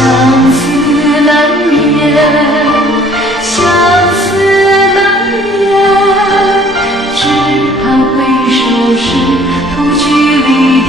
相思难眠，相思难眠，只盼回首时途去离别。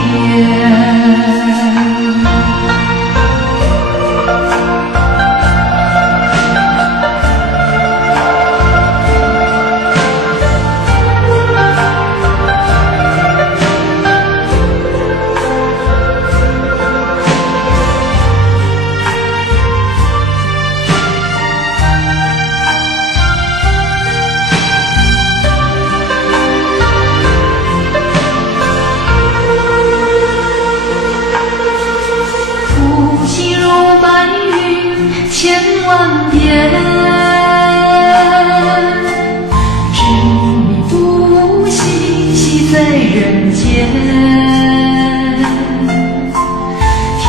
千万遍，执迷不息，系在人间。天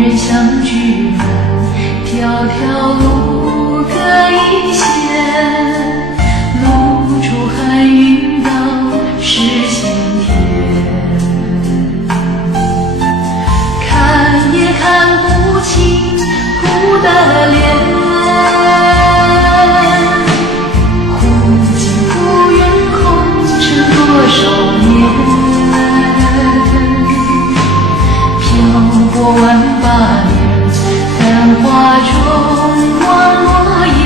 人相聚难，条条路各一线。路出寒云到是先天，看也看不清苦的脸，忽近忽远，红尘多少年，漂泊万八年，繁华中望落叶，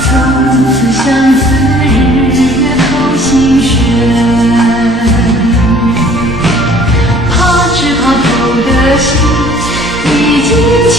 从此相思日月透心弦。怕只怕透的心已经牵